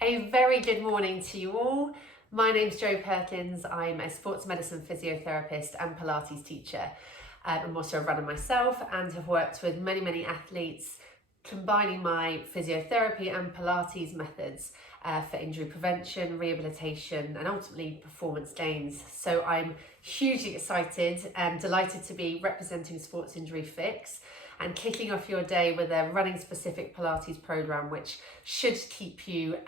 A very good morning to you all. My name's Jo Perkins. I'm a sports medicine physiotherapist and Pilates teacher. I'm also a runner myself and have worked with many athletes, combining my physiotherapy and Pilates methods for injury prevention, rehabilitation, and ultimately performance gains. So I'm hugely excited and delighted to be representing Sports Injury Fix and kicking off your day with a running specific Pilates program, which should keep you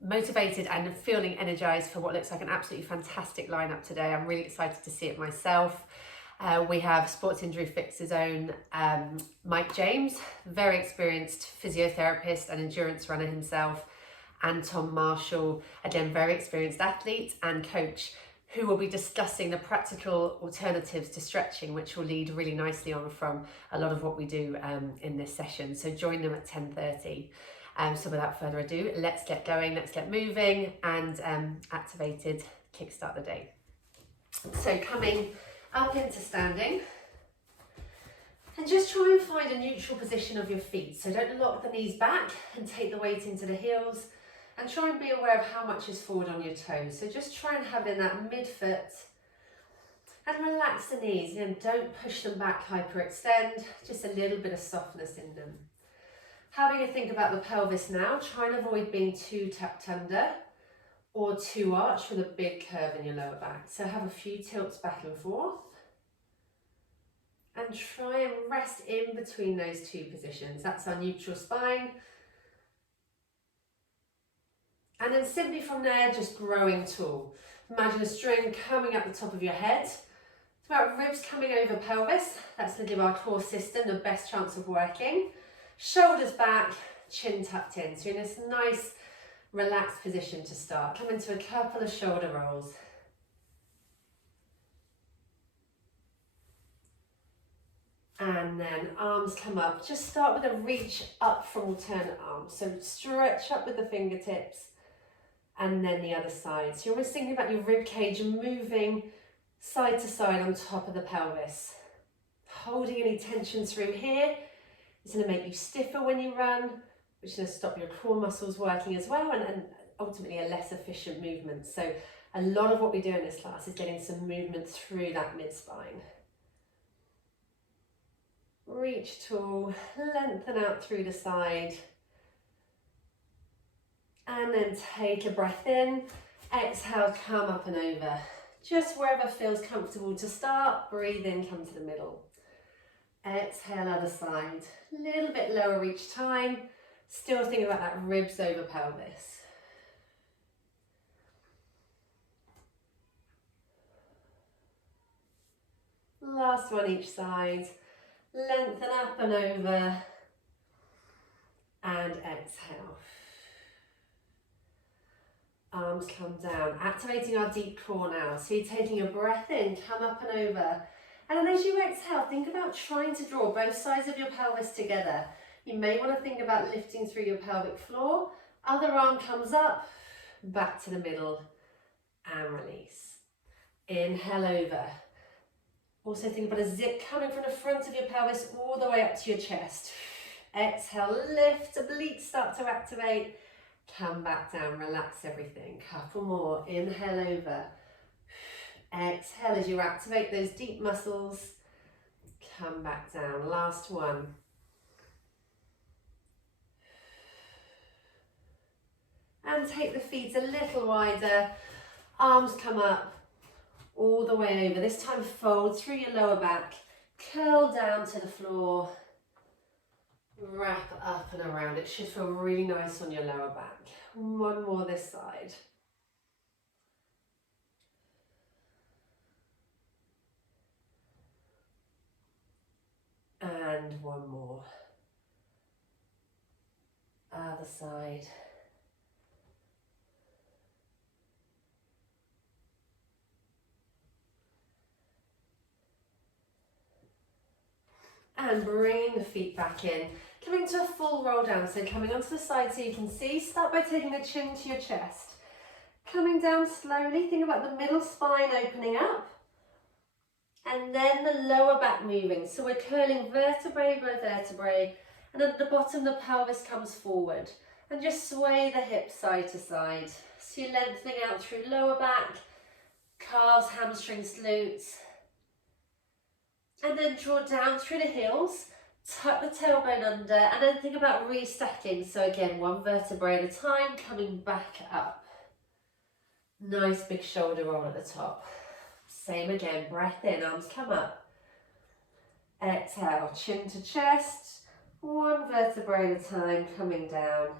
motivated and feeling energized for what looks like an absolutely fantastic lineup today. I'm really excited to see it myself. We have Sports Injury Fix's own Mike James, very experienced physiotherapist and endurance runner himself, and Tom Marshall, again, very experienced athlete and coach, who will be discussing the practical alternatives to stretching, which will lead really nicely on from a lot of what we do in this session. So join them at 10:30. So without further ado, let's get going, let's get moving and activated, kickstart the day. So coming up into standing, and just try and find a neutral position of your feet. So don't lock the knees back and take the weight into the heels, and try and be aware of how much is forward on your toes. So just try and have it in that midfoot and relax the knees. And don't push them back, hyperextend, just a little bit of softness in them. Having a think about the pelvis now, try and avoid being too tucked under or too arched with a big curve in your lower back. So have a few tilts back and forth. And try and rest in between those two positions. That's our neutral spine. And then simply from there, just growing tall. Imagine a string coming up the top of your head. It's about ribs coming over pelvis. That's going to give our core system the best chance of working. Shoulders back, chin tucked in. So in this nice, relaxed position to start. Come into a couple of shoulder rolls. And then arms come up. Just start with a reach up from alternate arms. So stretch up with the fingertips. And then the other side. So you're almost thinking about your rib cage moving side to side on top of the pelvis. Holding any tension through here is going to make you stiffer when you run, which is going to stop your core muscles working as well, and ultimately a less efficient movement. So a lot of what we do in this class is getting some movement through that mid-spine. Reach tall, lengthen out through the side. And then take a breath in, exhale, come up and over. Just wherever feels comfortable to start, breathe in, come to the middle. Exhale, other side. A little bit lower each time. Still thinking about that ribs over pelvis. Last one each side. Lengthen up and over. And exhale. Arms come down, activating our deep core now. So you're taking a breath in, come up and over. And then as you exhale, think about trying to draw both sides of your pelvis together. You may want to think about lifting through your pelvic floor. Other arm comes up, back to the middle, and release. Inhale over. Also think about a zip coming from the front of your pelvis all the way up to your chest. Exhale, lift, obliques start to activate. Come back down, relax everything. Couple more, inhale over. Exhale as you activate those deep muscles. Come back down, last one. And take the feet a little wider. Arms come up, all the way over. This time fold through your lower back. Curl down to the floor. Wrap up and around. It should feel really nice on your lower back. One more this side. And one more. Other side. And bringing the feet back in. Coming to a full roll down, so coming onto the side so you can see. Start by taking the chin to your chest. Coming down slowly, think about the middle spine opening up. And then the lower back moving. So we're curling vertebrae by vertebrae. And at the bottom, the pelvis comes forward. And just sway the hips side to side. So you're lengthening out through lower back, calves, hamstrings, glutes. And then draw down through the heels, tuck the tailbone under, and then think about restacking. So again, one vertebrae at a time, coming back up. Nice big shoulder roll at the top. Same again, breath in, arms come up. Exhale, chin to chest, one vertebrae at a time, coming down.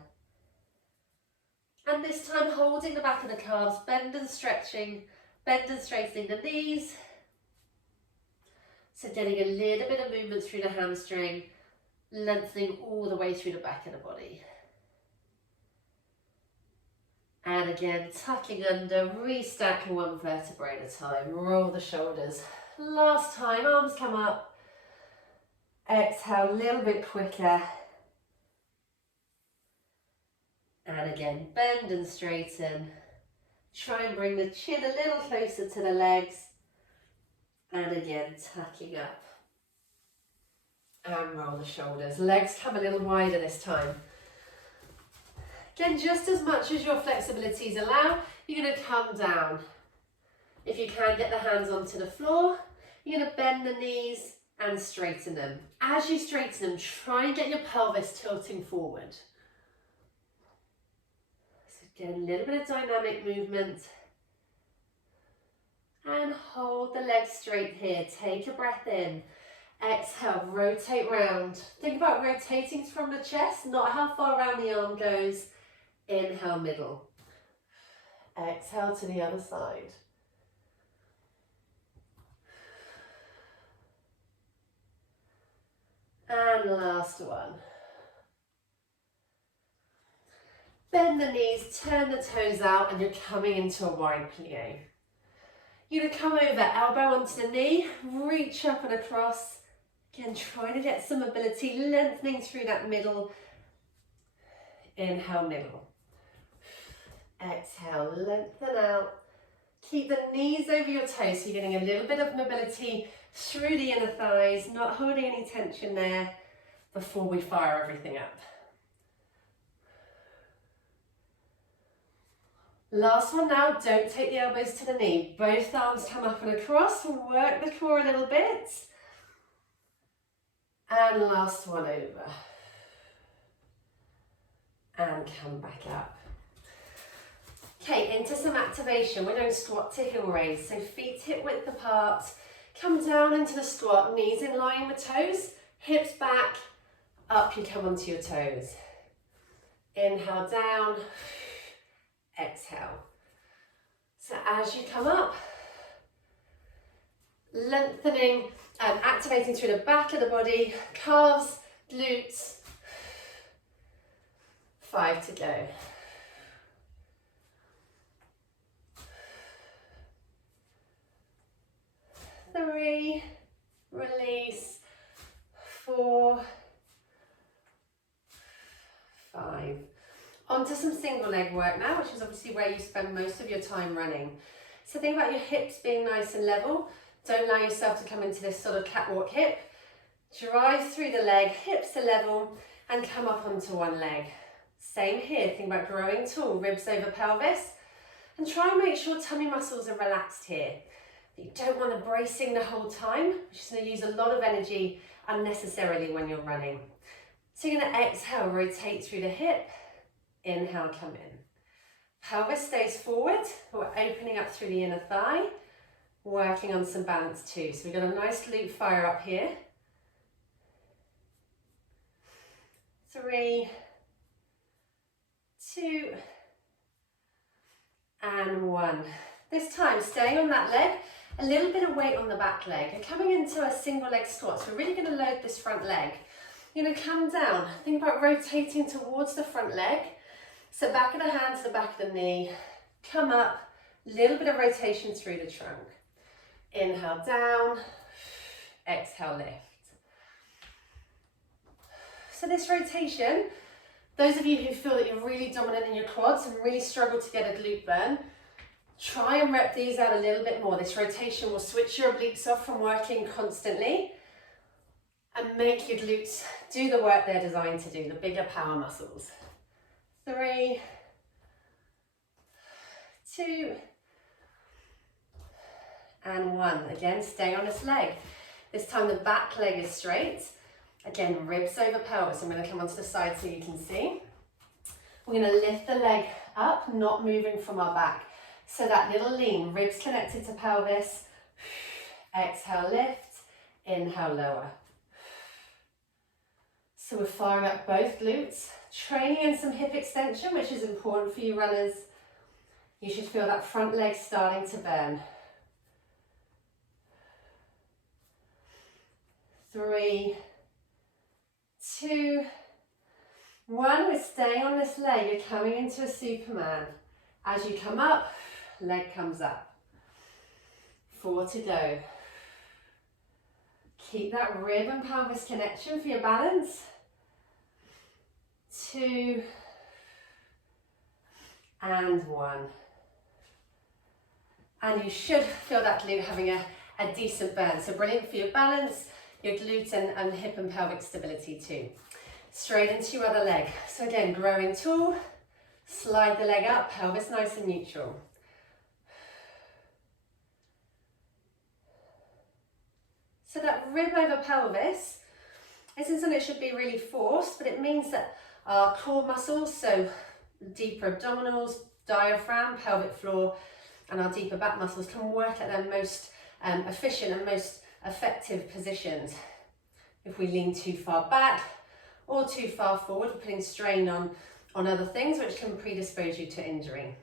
And this time holding the back of the calves, bend and straightening the knees. So getting a little bit of movement through the hamstring, lengthening all the way through the back of the body. And again, tucking under, restack one vertebrae at a time, roll the shoulders. Last time, arms come up. Exhale, a little bit quicker. And again, bend and straighten. Try and bring the chin a little closer to the legs. And again, tucking up. And roll the shoulders. Legs come a little wider this time. Again, just as much as your flexibilities allow, you're going to come down. If you can, get the hands onto the floor. You're going to bend the knees and straighten them. As you straighten them, try and get your pelvis tilting forward. So get a little bit of dynamic movement. And hold the legs straight here. Take a breath in. Exhale, rotate round. Think about rotating from the chest, not how far around the arm goes. Inhale, middle. Exhale to the other side. And last one. Bend the knees, turn the toes out, and you're coming into a wide plie. You're going to come over, elbow onto the knee, reach up and across. Again, trying to get some mobility, lengthening through that middle. Inhale, middle. Exhale, lengthen out. Keep the knees over your toes, so you're getting a little bit of mobility through the inner thighs, not holding any tension there before we fire everything up. Last one now, don't take the elbows to the knee. Both arms come up and across, work the core a little bit. And last one over. And come back up. Okay, into some activation. We're doing squat to heel raise. So feet hip width apart. Come down into the squat, knees in line with toes, hips back, up you come onto your toes. Inhale down, exhale. So as you come up, lengthening and activating through the back of the body, calves, glutes. 5 to go. 3, release, 4, 5. Onto some single leg work now, which is obviously where you spend most of your time running. So think about your hips being nice and level. Don't allow yourself to come into this sort of catwalk hip. Drive through the leg, hips to level, and come up onto one leg. Same here, think about growing tall, ribs over pelvis. And try and make sure tummy muscles are relaxed here. You don't want to bracing the whole time, which is going to use a lot of energy unnecessarily when you're running. So you're going to exhale, rotate through the hip. Inhale, come in. Pelvis stays forward. We're opening up through the inner thigh, working on some balance too. So we've got a nice glute fire up here. 3, 2, and 1. This time, staying on that leg, a little bit of weight on the back leg. You're coming into a single leg squat, so we're really going to load this front leg. You're going to come down. Think about rotating towards the front leg. So back of the hand to the back of the knee. Come up, little bit of rotation through the trunk. Inhale down, exhale lift. So this rotation, those of you who feel that you're really dominant in your quads and really struggle to get a glute burn, try and rep these out a little bit more. This rotation will switch your obliques off from working constantly and make your glutes do the work they're designed to do, the bigger power muscles. 3, 2, and 1. Again, stay on this leg. This time the back leg is straight. Again, ribs over pelvis. I'm going to come onto the side so you can see. We're going to lift the leg up, not moving from our back. So that little lean, ribs connected to pelvis. Exhale, lift. Inhale, lower. So we're firing up both glutes, training in some hip extension, which is important for you runners. You should feel that front leg starting to burn. 3, 2, 1. We're staying on this leg. You're coming into a Superman. As you come up, leg comes up. 4 to go. Keep that rib and pelvis connection for your balance. 2, and 1. And you should feel that glute having a decent burn. So brilliant for your balance, your glutes and hip and pelvic stability too. Straight into your other leg. So again, growing tall, slide the leg up, pelvis nice and neutral. So that rib over pelvis isn't something that should be really forced, but it means that our core muscles, so deeper abdominals, diaphragm, pelvic floor, and our deeper back muscles can work at their most efficient and most effective positions. If we lean too far back or too far forward, we're putting strain on other things which can predispose you to injury.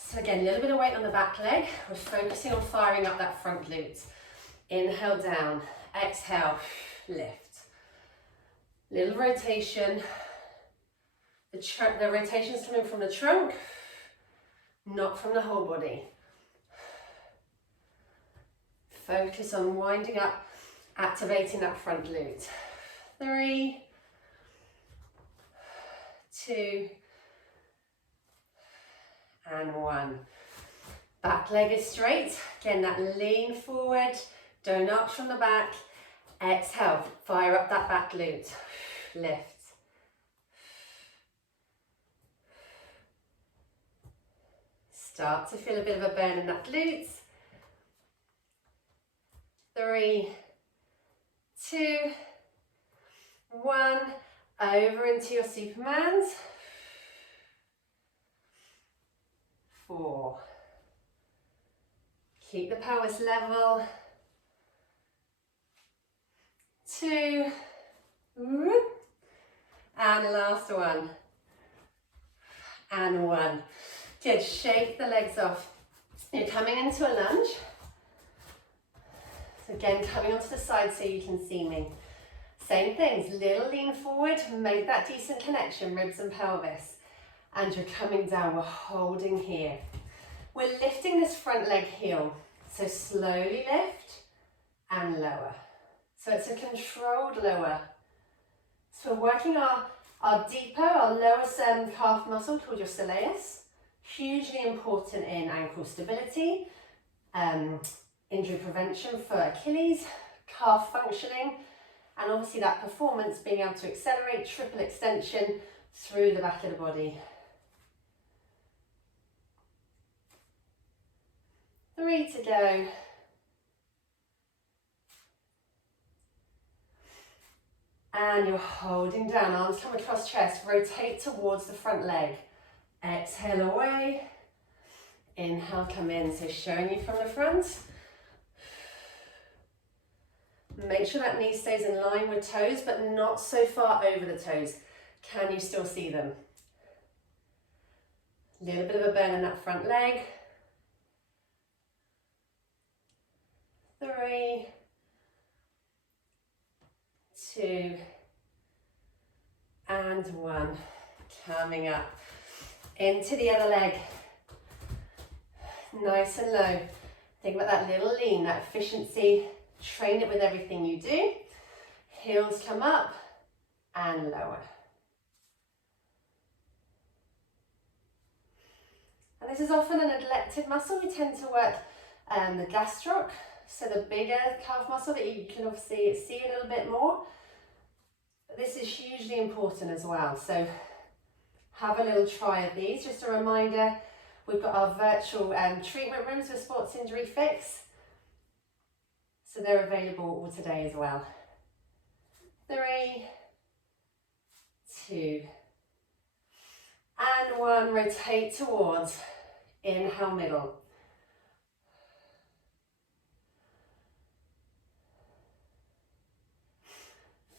So again, a little bit of weight on the back leg. We're focusing on firing up that front glute. Inhale down, exhale, lift. Little rotation. The rotation is coming from the trunk, not from the whole body. Focus on winding up, activating that front glute. 3, 2, and 1. Back leg is straight. Again, that lean forward, don't arch from the back. Exhale, fire up that back glute. Lift. Start to feel a bit of a burn in that glute. 3, 2, 1. Over into your Supermans. 4. Keep the pelvis level. 2. And last one. And 1. Good, shake the legs off. You're coming into a lunge. So again, coming onto the side so you can see me. Same things, little lean forward, make that decent connection, ribs and pelvis. And you're coming down, we're holding here. We're lifting this front leg heel. So slowly lift and lower. So it's a controlled lower. So we're working our deeper, our lower calf muscle called your soleus. Hugely important in ankle stability, injury prevention for Achilles, calf functioning, and obviously that performance being able to accelerate, triple extension through the back of the body. 3 to go. And you're holding down, arms come across chest, rotate towards the front leg. Exhale away, inhale, come in, so showing you from the front. Make sure that knee stays in line with toes, but not so far over the toes. Can you still see them? A little bit of a burn in that front leg. 3, 2, and 1. Coming up into the other leg. Nice and low. Think about that little lean, that efficiency. Train it with everything you do. Heels come up and lower. And this is often a neglected muscle. We tend to work the gastroc, so the bigger calf muscle that you can obviously see a little bit more. But this is hugely important as well. So have a little try of these. Just a reminder, we've got our virtual treatment rooms for Sports Injury Fix. So they're available all today as well. 3, 2, and 1. Rotate towards. Inhale, middle.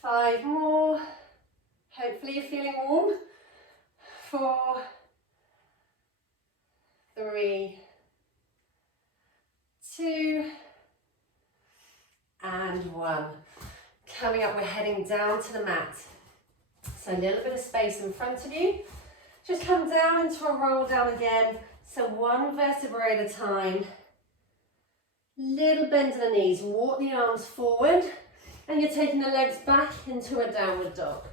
5 more. Hopefully you're feeling warm. 4, 3, 2, and 1. Coming up, we're heading down to the mat. So a little bit of space in front of you. Just come down into a roll down again. So 1 vertebra at a time. Little bend in the knees. Walk the arms forward. And you're taking the legs back into a downward dog.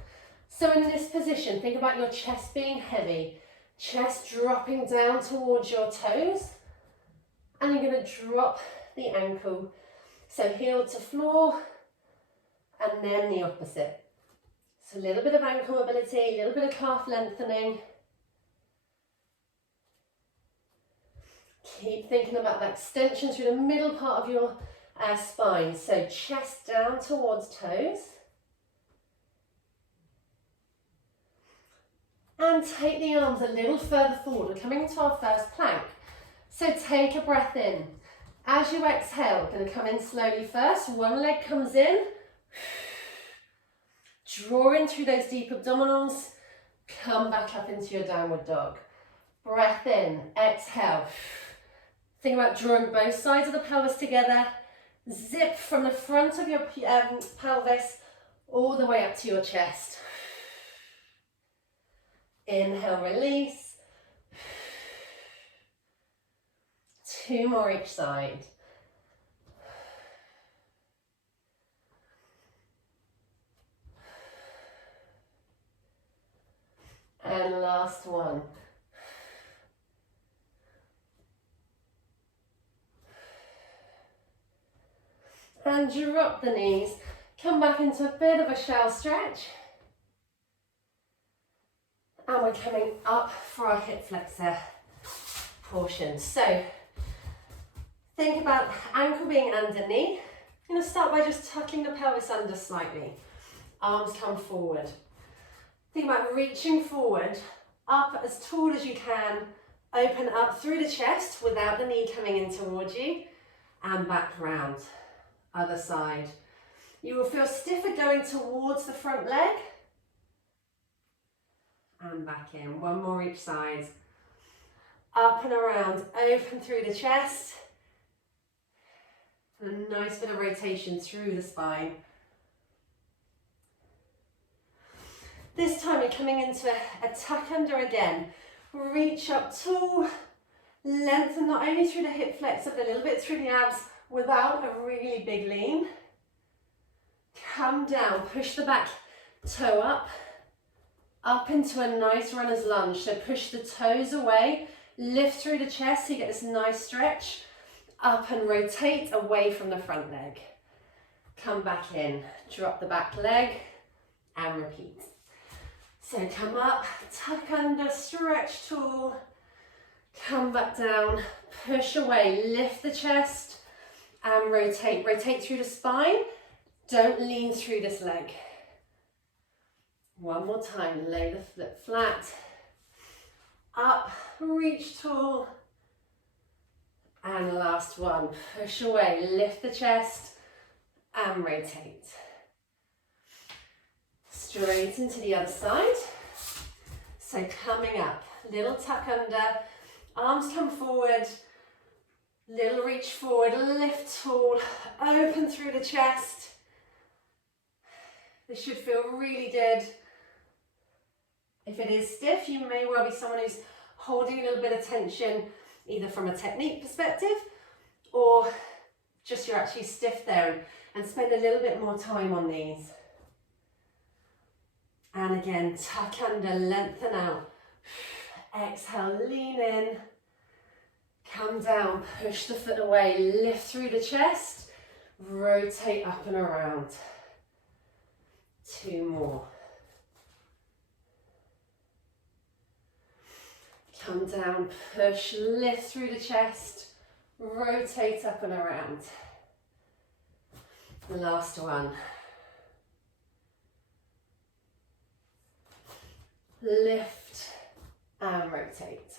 So in this position, think about your chest being heavy. Chest dropping down towards your toes. And you're going to drop the ankle. So heel to floor. And then the opposite. So a little bit of ankle mobility, a little bit of calf lengthening. Keep thinking about that extension through the middle part of your spine. So chest down towards toes. And take the arms a little further forward. We're coming into our first plank. So take a breath in. As you exhale, we're going to come in slowly first. One leg comes in. Draw in through those deep abdominals. Come back up into your downward dog. Breath in. Exhale. Think about drawing both sides of the pelvis together. Zip from the front of your pelvis all the way up to your chest. Inhale, release. 2 more each side. And last one. And drop the knees. Come back into a bit of a shell stretch. And we're coming up for our hip flexor portion. So think about ankle being underneath. I'm going to start by just tucking the pelvis under slightly. Arms come forward. Think about reaching forward, up as tall as you can. Open up through the chest without the knee coming in towards you. And back round. Other side. You will feel stiffer going towards the front leg. And back in. 1 more each side. Up and around. Open through the chest. And a nice bit of rotation through the spine. This time you're coming into a tuck under again. Reach up tall. Lengthen not only through the hip flexor but a little bit through the abs without a really big lean. Come down. Push the back toe up into a nice runner's lunge. So push the toes away. Lift through the chest so you get this nice stretch. Up and rotate away from the front leg. Come back in. Drop the back leg and repeat. So come up, tuck under, stretch tall, come back down, push away, lift the chest and rotate. Rotate through the spine, don't lean through this leg. 1 more time, lay the foot flat, up, reach tall, and last one, push away, lift the chest and rotate. Straight into the other side. So coming up, little tuck under, arms come forward, little reach forward, lift tall, open through the chest. This should feel really good. If it is stiff, you may well be someone who's holding a little bit of tension, either from a technique perspective or just you're actually stiff there, and spend a little bit more time on these. And again, tuck under, lengthen out. Exhale, lean in. Come down, push the foot away, lift through the chest. Rotate up and around. 2 more. Come down, push, lift through the chest, rotate up and around. The last one. Lift and rotate.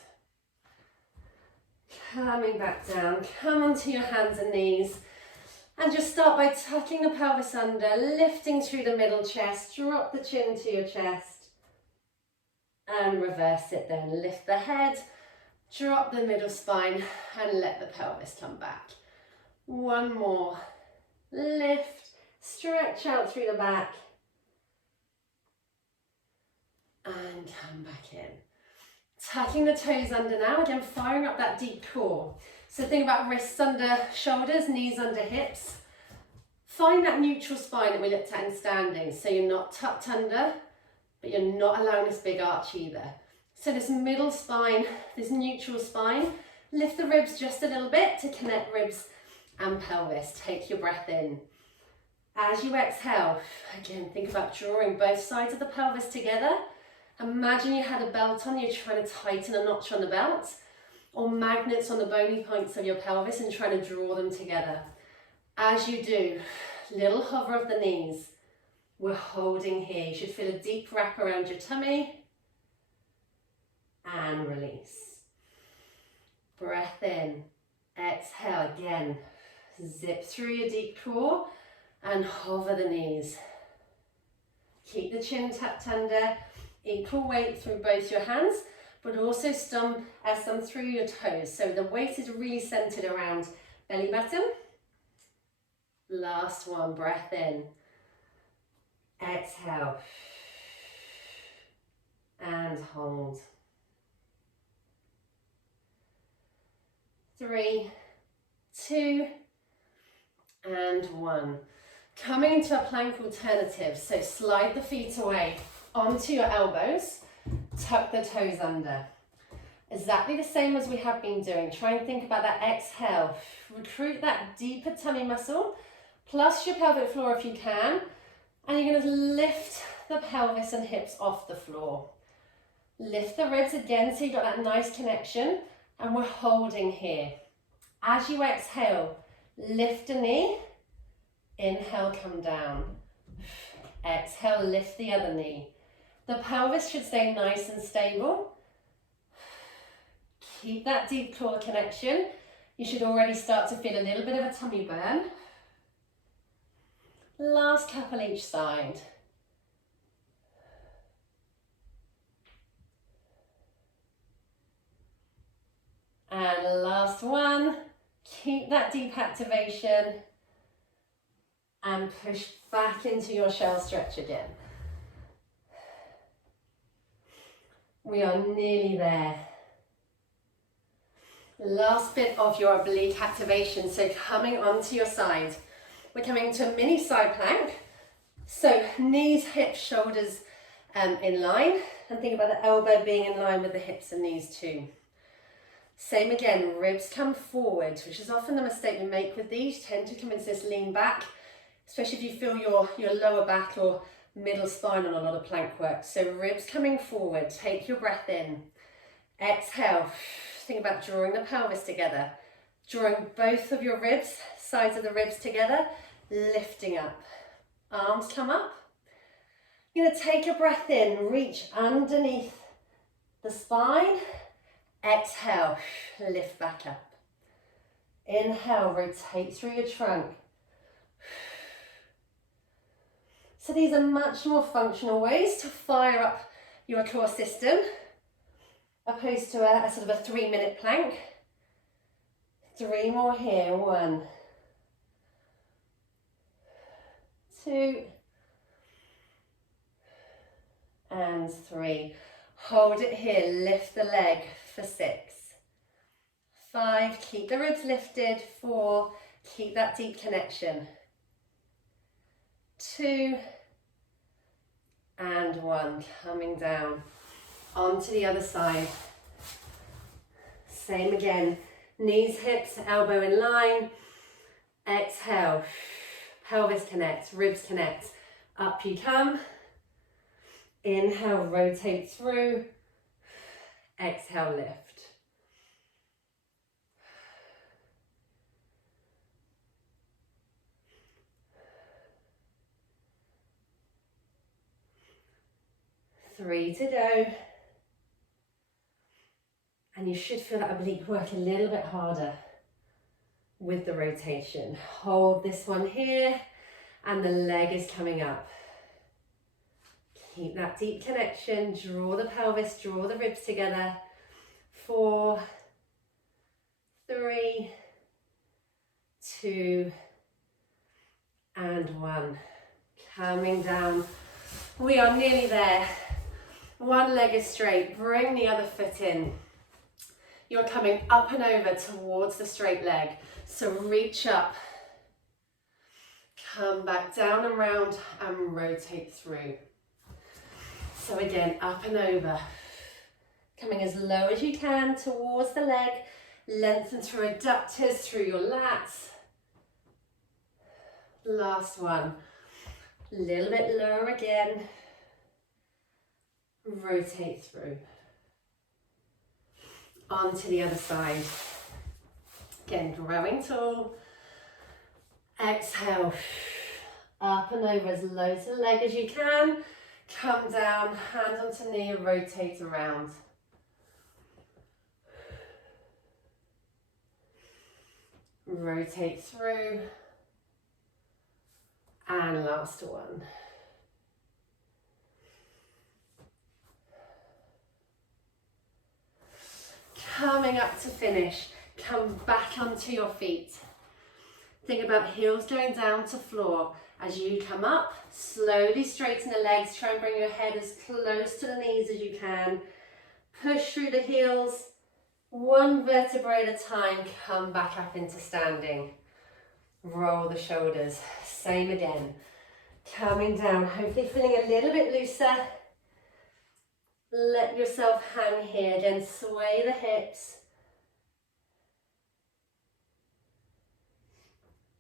Coming back down, come onto your hands and knees and just start by tucking the pelvis under, lifting through the middle chest, drop the chin to your chest and reverse it then. Lift the head, drop the middle spine and let the pelvis come back. One more. Lift, stretch out through the back and come back in. Tucking the toes under now, again firing up that deep core. So think about wrists under shoulders, knees under hips. Find that neutral spine that we looked at in standing, so you're not tucked under, but you're not allowing this big arch either. So this middle spine, this neutral spine, lift the ribs just a little bit to connect ribs and pelvis. Take your breath in. As you exhale, again, think about drawing both sides of the pelvis together. Imagine you had a belt on, you're trying to tighten a notch on the belt, or magnets on the bony points of your pelvis and trying to draw them together. As you do, little hover of the knees. We're holding here. You should feel a deep wrap around your tummy and release. Breath in, exhale again. Zip through your deep core and hover the knees. Keep the chin tucked under, equal weight through both your hands, but also some through your toes. So the weight is really centered around belly button. Last one, breath in. Exhale. And hold. 3, 2, and 1. Coming into a plank alternative, so slide the feet away onto your elbows, tuck the toes under. Exactly the same as we have been doing. Try and think about that exhale. Recruit that deeper tummy muscle, plus your pelvic floor if you can, and you're going to lift the pelvis and hips off the floor. Lift the ribs again so you've got that nice connection, and we're holding here. As you exhale, lift a knee, inhale, come down. Exhale, lift the other knee. The pelvis should stay nice and stable. Keep that deep core connection. You should already start to feel a little bit of a tummy burn. Last couple each side. And last one. Keep that deep activation and push back into your shell stretch again. We are nearly there. Last bit of your oblique activation, so coming onto your side. We're coming to a mini side plank. So knees, hips, shoulders in line, and think about the elbow being in line with the hips and knees too. Same again, ribs come forward, which is often the mistake we make with these. Tend to come into this lean back, especially if you feel your lower back or middle spine on a lot of plank work. So ribs coming forward, take your breath in. Exhale, think about drawing the pelvis together. Drawing both of your ribs, sides of the ribs together, lifting up. Arms come up. You're going to take a breath in, reach underneath the spine. Exhale, lift back up. Inhale, rotate through your trunk. So these are much more functional ways to fire up your core system, opposed to a sort of a 3-minute plank. 3 more here. 1, 2, and 3. Hold it here, lift the leg for 6. 5, keep the ribs lifted. 4, keep that deep connection. 2, and 1, coming down onto the other side. Same again, knees, hips, elbow in line. Exhale, pelvis connect, ribs connect. Up you come. Inhale, rotate through. Exhale, lift. Three to go. And you should feel that oblique work a little bit harder with the rotation. Hold this one here, and the leg is coming up. Keep that deep connection, draw the pelvis, draw the ribs together. 4, 3, 2, and 1. Coming down. We are nearly there. One leg is straight, bring the other foot in. You're coming up and over towards the straight leg. So reach up, come back down and round and rotate through. So again, up and over. Coming as low as you can towards the leg. Lengthen through adductors, through your lats. Last one. A little bit lower again. Rotate through. On to the other side. Again, growing tall. Exhale. Up and over as low to the leg as you can. Come down, hand onto knee, rotate around. Rotate through. And last one. Coming up to finish, come back onto your feet. Think about heels going down to floor. As you come up, slowly straighten the legs. Try and bring your head as close to the knees as you can. Push through the heels. One vertebrae at a time, come back up into standing. Roll the shoulders. Same again. Coming down, hopefully feeling a little bit looser. Let yourself hang here. Again, sway the hips.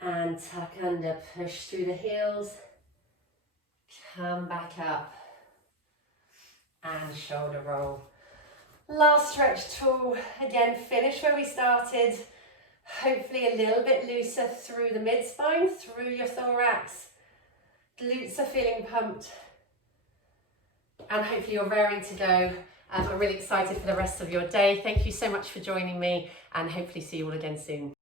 And tuck under, push through the heels. Come back up. And shoulder roll. Last stretch tall. Again, finish where we started. Hopefully a little bit looser through the mid-spine, through your thorax. Glutes are feeling pumped. And hopefully you're raring to go. I'm really excited for the rest of your day. Thank you so much for joining me, and hopefully see you all again soon.